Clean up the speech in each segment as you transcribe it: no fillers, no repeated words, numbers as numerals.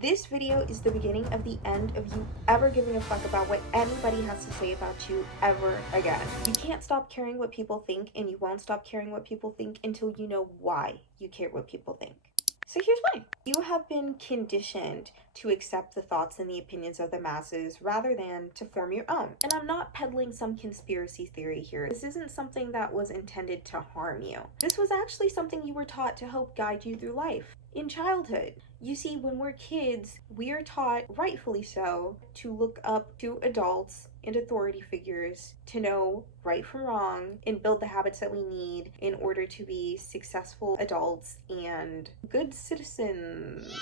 This video is the beginning of the end of you ever giving a fuck about what anybody has to say about you ever again. You can't stop caring what people think, and you won't stop caring what people think until you know why you care what people think. So here's why. You have been conditioned to accept the thoughts and the opinions of the masses rather than to form your own. And I'm not peddling some conspiracy theory here. This isn't something that was intended to harm you. This was actually something you were taught to help guide you through life. In childhood, you see, when we're kids, we are taught, rightfully so, to look up to adults and authority figures to know right from wrong and build the habits that we need in order to be successful adults and good citizens.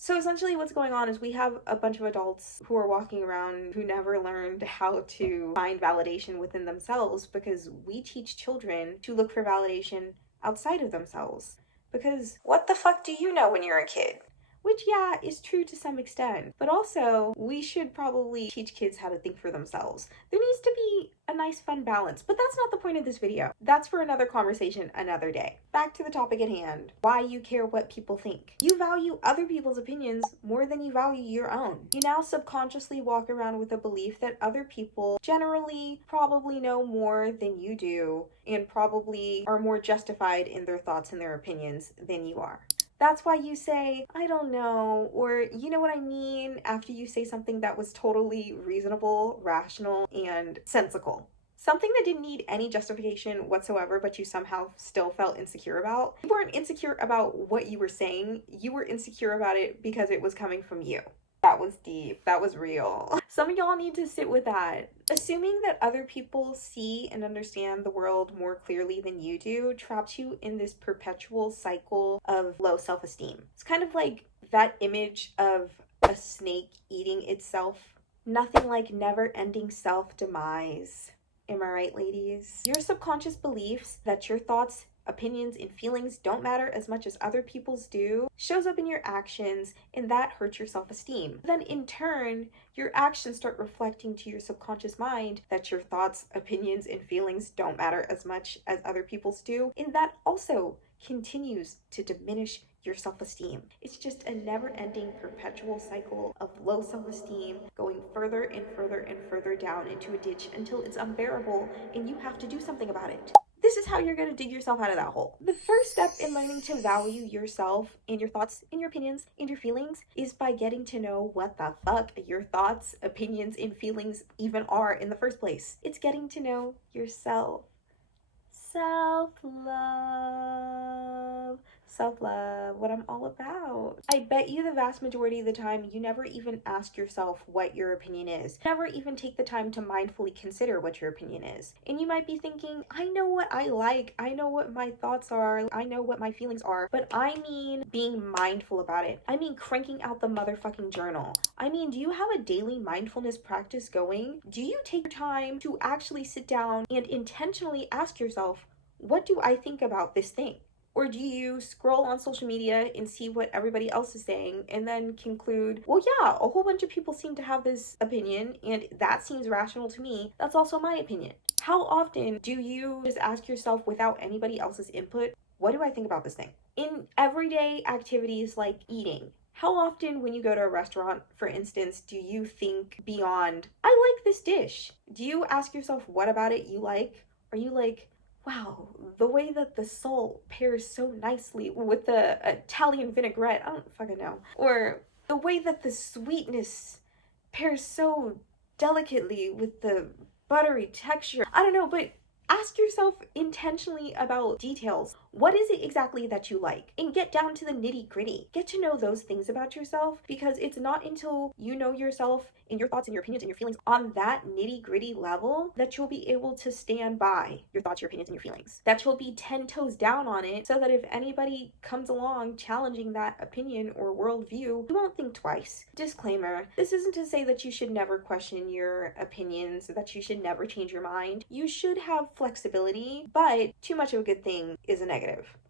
So essentially what's going on is we have a bunch of adults who are walking around who never learned how to find validation within themselves because we teach children to look for validation outside of themselves. Because what the fuck do you know when you're a kid? Which, yeah, is true to some extent. But also, we should probably teach kids how to think for themselves. There needs to be a nice, fun balance. But that's not the point of this video. That's for another conversation another day. Back to the topic at hand. Why you care what people think. You value other people's opinions more than you value your own. You now subconsciously walk around with a belief that other people generally probably know more than you do and probably are more justified in their thoughts and their opinions than you are. That's why you say, I don't know, or you know what I mean, after you say something that was totally reasonable, rational, and sensical. Something that didn't need any justification whatsoever, but you somehow still felt insecure about. You weren't insecure about what you were saying, you were insecure about it because it was coming from you. That was deep. That was real. Some of y'all need to sit with that. Assuming that other people see and understand the world more clearly than you do traps you in this perpetual cycle of low self-esteem. It's kind of like that image of a snake eating itself. Nothing like never-ending self-demise. Am I right, ladies? Your subconscious beliefs that your thoughts, opinions, and feelings don't matter as much as other people's do shows up in your actions, and that hurts your self-esteem. Then in turn, your actions start reflecting to your subconscious mind that your thoughts, opinions, and feelings don't matter as much as other people's do, and that also continues to diminish your self-esteem. It's just a never-ending perpetual cycle of low self-esteem going further and further and further down into a ditch until it's unbearable and you have to do something about it. This is how you're going to dig yourself out of that hole. The first step in learning to value yourself and your thoughts and your opinions and your feelings is by getting to know what the fuck your thoughts, opinions, and feelings even are in the first place. It's getting to know yourself. Self-love. Self-love, what I'm all about. I bet you the vast majority of the time you never even ask yourself what your opinion is. Never even take the time to mindfully consider what your opinion is. And you might be thinking, I know what I like, I know what my thoughts are, I know what my feelings are, but I mean being mindful about it. I mean cranking out the motherfucking journal. I mean, do you have a daily mindfulness practice going? Do you take your time to actually sit down and intentionally ask yourself, what do I think about this thing? Or do you scroll on social media and see what everybody else is saying and then conclude, well, yeah, a whole bunch of people seem to have this opinion and that seems rational to me. That's also my opinion. How often do you just ask yourself without anybody else's input, what do I think about this thing? In everyday activities like eating, how often when you go to a restaurant, for instance, do you think beyond, I like this dish? Do you ask yourself what about it you like? Are you like, wow, the way that the salt pairs so nicely with the Italian vinaigrette, I don't fucking know. Or the way that the sweetness pairs so delicately with the buttery texture. I don't know, but ask yourself intentionally about details. What is it exactly that you like? And get down to the nitty-gritty. Get to know those things about yourself, because it's not until you know yourself and your thoughts and your opinions and your feelings on that nitty-gritty level that you'll be able to stand by your thoughts, your opinions, and your feelings. That you'll be 10 toes down on it, so that if anybody comes along challenging that opinion or worldview, you won't think twice. Disclaimer, this isn't to say that you should never question your opinions, that you should never change your mind. You should have flexibility, but too much of a good thing is a negative.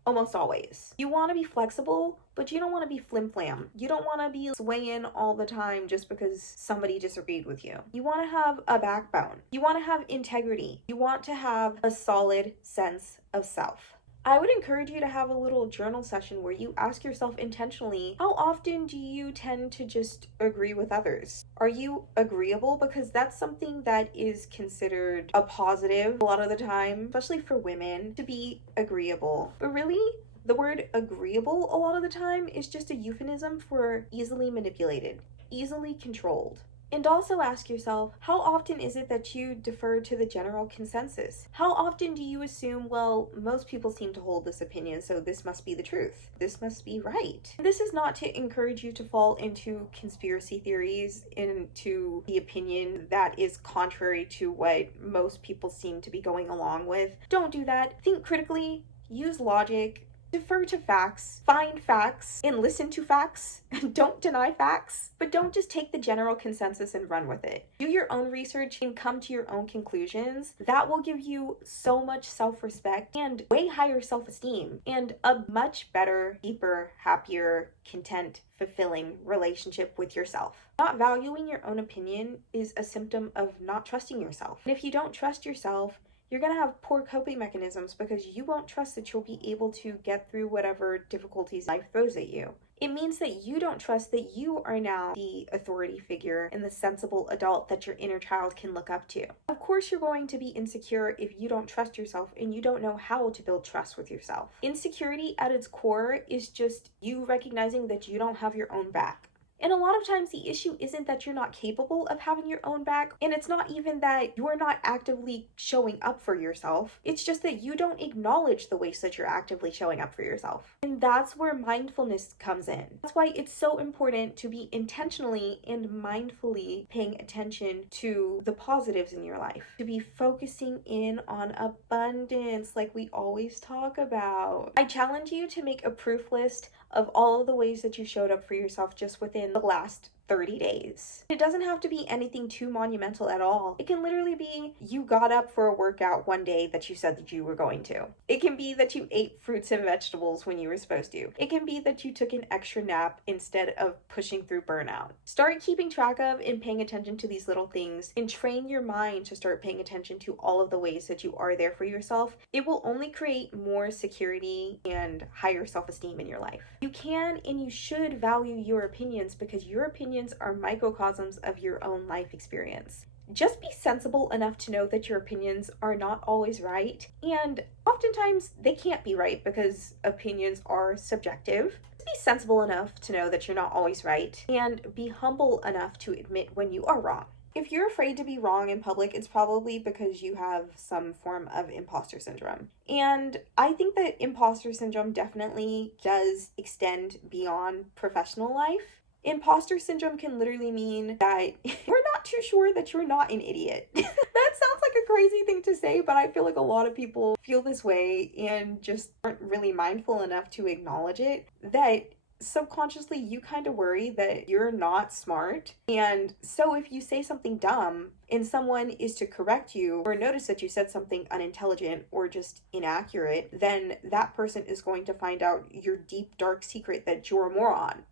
Almost always. You want to be flexible, but you don't want to be flim-flam. You don't want to be swaying all the time just because somebody disagreed with you. You want to have a backbone. You want to have integrity. You want to have a solid sense of self. I would encourage you to have a little journal session where you ask yourself intentionally, how often do you tend to just agree with others? Are you agreeable? Because that's something that is considered a positive a lot of the time, especially for women, to be agreeable. But really, the word agreeable a lot of the time is just a euphemism for easily manipulated, easily controlled. And also ask yourself, how often is it that you defer to the general consensus? How often do you assume, well, most people seem to hold this opinion, so this must be the truth. This must be right. This is not to encourage you to fall into conspiracy theories, into the opinion that is contrary to what most people seem to be going along with. Don't do that. Think critically, use logic, defer to facts, find facts, and listen to facts. Don't deny facts, but don't just take the general consensus and run with it. Do your own research and come to your own conclusions. That will give you so much self-respect and way higher self-esteem and a much better, deeper, happier, content, fulfilling relationship with yourself. Not valuing your own opinion is a symptom of not trusting yourself. And if you don't trust yourself, you're going to have poor coping mechanisms because you won't trust that you'll be able to get through whatever difficulties life throws at you. It means that you don't trust that you are now the authority figure and the sensible adult that your inner child can look up to. Of course, you're going to be insecure if you don't trust yourself and you don't know how to build trust with yourself. Insecurity at its core is just you recognizing that you don't have your own back. And a lot of times the issue isn't that you're not capable of having your own back, and it's not even that you're not actively showing up for yourself. It's just that you don't acknowledge the ways that you're actively showing up for yourself. And that's where mindfulness comes in. That's why it's so important to be intentionally and mindfully paying attention to the positives in your life, to be focusing in on abundance like we always talk about. I challenge you to make a proof list of all of the ways that you showed up for yourself just within the last 30 days. It doesn't have to be anything too monumental at all. It can literally be you got up for a workout one day that you said that you were going to. It can be that you ate fruits and vegetables when you were supposed to. It can be that you took an extra nap instead of pushing through burnout. Start keeping track of and paying attention to these little things and train your mind to start paying attention to all of the ways that you are there for yourself. It will only create more security and higher self-esteem in your life. You can and you should value your opinions because your opinions are microcosms of your own life experience. Just be sensible enough to know that your opinions are not always right, and oftentimes they can't be right because opinions are subjective. Just be sensible enough to know that you're not always right, and be humble enough to admit when you are wrong. If you're afraid to be wrong in public, it's probably because you have some form of imposter syndrome. And I think that imposter syndrome definitely does extend beyond professional life. Imposter syndrome can literally mean that you're not too sure that you're not an idiot. That sounds like a crazy thing to say, but I feel like a lot of people feel this way and just aren't really mindful enough to acknowledge it, that subconsciously you kind of worry that you're not smart. And so if you say something dumb and someone is to correct you or notice that you said something unintelligent or just inaccurate, then that person is going to find out your deep, dark secret that you're a moron.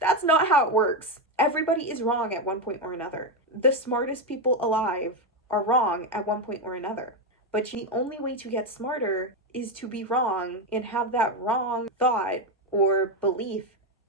That's not how it works. Everybody is wrong at one point or another. The smartest people alive are wrong at one point or another. But the only way to get smarter is to be wrong and have that wrong thought or belief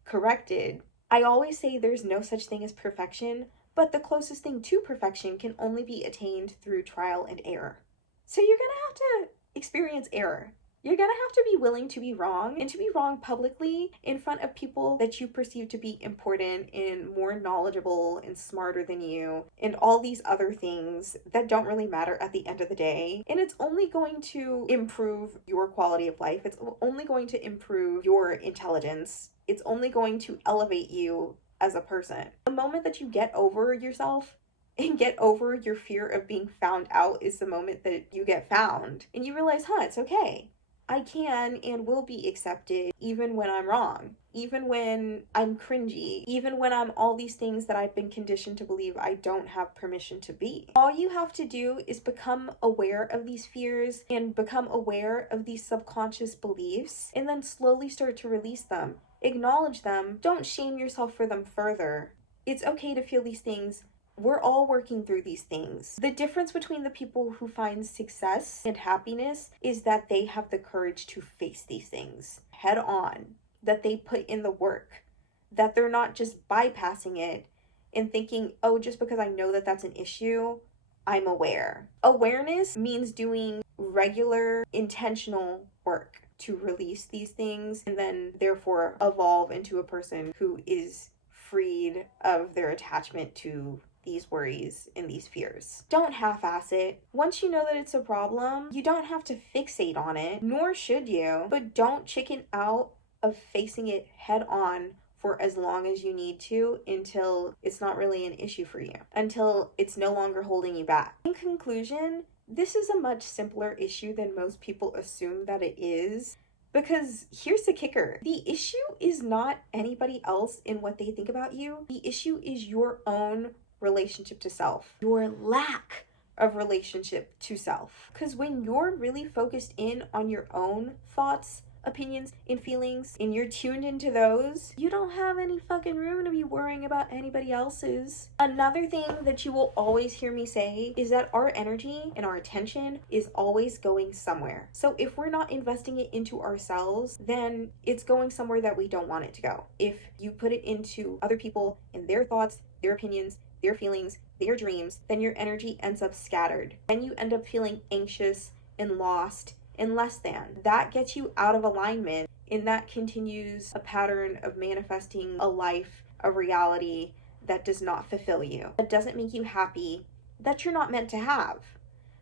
corrected. I always say there's no such thing as perfection, but the closest thing to perfection can only be attained through trial and error. So you're gonna have to experience error. You're gonna have to be willing to be wrong, and to be wrong publicly in front of people that you perceive to be important and more knowledgeable and smarter than you, and all these other things that don't really matter at the end of the day. And it's only going to improve your quality of life. It's only going to improve your intelligence. It's only going to elevate you as a person. The moment that you get over yourself and get over your fear of being found out is the moment that you get found. And you realize, it's okay. I can and will be accepted even when I'm wrong, even when I'm cringy, even when I'm all these things that I've been conditioned to believe I don't have permission to be. All you have to do is become aware of these fears and become aware of these subconscious beliefs, and then slowly start to release them. Acknowledge them. Don't shame yourself for them further. It's okay to feel these things. We're all working through these things. The difference between the people who find success and happiness is that they have the courage to face these things head on, that they put in the work, that they're not just bypassing it and thinking, oh, just because I know that that's an issue, I'm aware. Awareness means doing regular, intentional work to release these things and then therefore evolve into a person who is freed of their attachment to these worries and these fears. Don't half-ass it. Once you know that it's a problem, you don't have to fixate on it, nor should you, but don't chicken out of facing it head on for as long as you need to until it's not really an issue for you, until it's no longer holding you back. In conclusion, this is a much simpler issue than most people assume that it is. Because here's the kicker. The issue is not anybody else in what they think about you. The issue is your own relationship to self, your lack of relationship to self. Because when you're really focused in on your own thoughts, opinions, and feelings, and you're tuned into those, you don't have any fucking room to be worrying about anybody else's. Another thing that you will always hear me say is that our energy and our attention is always going somewhere. So if we're not investing it into ourselves, then it's going somewhere that we don't want it to go. If you put it into other people and their thoughts, their opinions, their feelings, their dreams, then your energy ends up scattered. Then you end up feeling anxious and lost and less than. That gets you out of alignment, and that continues a pattern of manifesting a life, a reality that does not fulfill you, that doesn't make you happy, that you're not meant to have.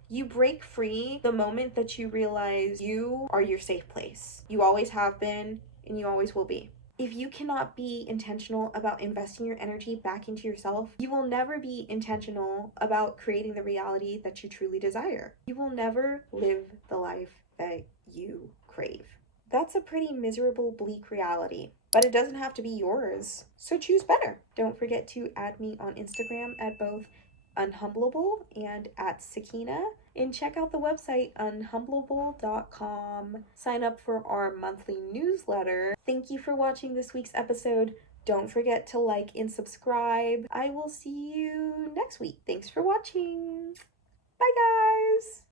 You break free the moment that you realize you are your safe place. You always have been, and you always will be. If you cannot be intentional about investing your energy back into yourself, you will never be intentional about creating the reality that you truly desire. You will never live the life that you crave. That's a pretty miserable, bleak reality, but it doesn't have to be yours. So choose better. Don't forget to add me on Instagram at both UNHUMBLEABLE and at Sakeenah, and check out the website unhumbleable.com. Sign up for our monthly newsletter. Thank you for watching this week's episode. Don't forget to like and subscribe. I will see you next week. Thanks for watching. Bye, guys.